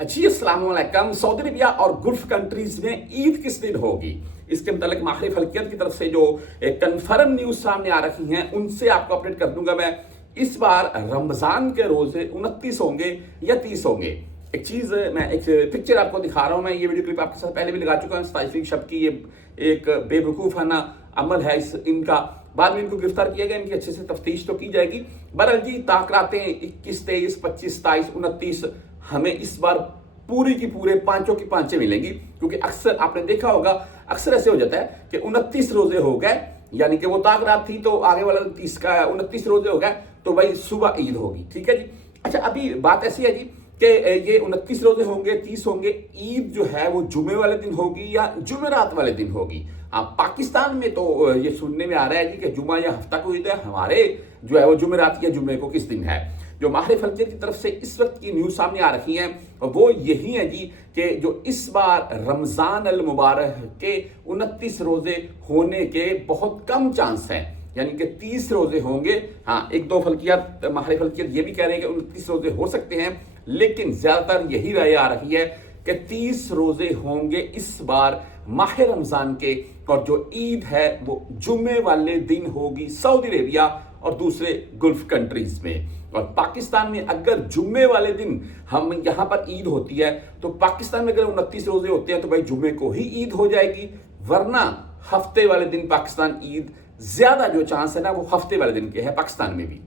जी अस्सलाम वालेकुम। Saudi Arabia और गल्फ कंट्रीज में ईद किस दिन होगी, इसके मतलब माहिर फल्कियत की तरफ से जो कंफर्म न्यूज सामने आ रही हैं उनसे आपको अपडेट कर दूंगा मैं। इस बार रमजान के रोजे 29 होंगे या 30 होंगे। एक चीज मैं एक पिक्चर आपको दिखा रहा हूं। मैं ये वीडियो क्लिप आपके साथ पहले भी लगा चुका हूं। 27 शब की ये एक बेवकूफाना अमल है इनका। बाद में इनको गिरफ्तार किया गया, इनकी अच्छे से तफ्तीश तो की जाएगी। बहरहाल जी ताकरातें 21, 23, 25, 27, 29 हमें इस बार पूरी की पूरे पांचों की पांचें मिलेंगी, क्योंकि अक्सर आपने देखा होगा, अक्सर ऐसे हो जाता है कि 29 रोजे हो गए, यानी कि वो ताकरात थी तो आगे वाला 30 का 29 रोजे हो गए तो भाई सुबह ईद होगी। ठीक है जी। अच्छा, अभी बात ऐसी है जी कि ये 29 रोजे होंगे, 30 होंगे, ईद जो है वो जुमे वाले दिन होगी या जुमेरात वाले दिन होगी। हाँ, पाकिस्तान में तो ये सुनने में आ रहा है जी कि जुमा या हफ्ता को ईद है, हमारे जो है वो जुमेरात या जुमे को किस दिन है। जो माहिर फल्कियत की तरफ से इस वक्त की न्यूज सामने आ रही है वो यही है जी कि जो इस बार रमजान अल मुबारक के 29 रोजे होने के बहुत कम चांस हैं, यानी कि 30 रोजे होंगे। हाँ, एक दो फल्कियत माहिर फल्कियत ये भी कह रहे हैं कि 29 रोजे हो सकते हैं, लेकिन ज्यादातर यही राय आ रही है कि 30 रोजे होंगे इस बार माह रमजान के। और जो ईद है वो जुम्मे वाले दिन होगी सऊदी अरेबिया और दूसरे गल्फ कंट्रीज में। और पाकिस्तान में अगर जुम्मे वाले दिन हम यहां पर ईद होती है तो पाकिस्तान में अगर 29 रोजे होते हैं तो भाई जुम्मे को ही ईद हो जाएगी, वरना हफ्ते वाले दिन पाकिस्तान ईद, ज्यादा जो चांस है ना वो हफ्ते वाले दिन के है पाकिस्तान में भी।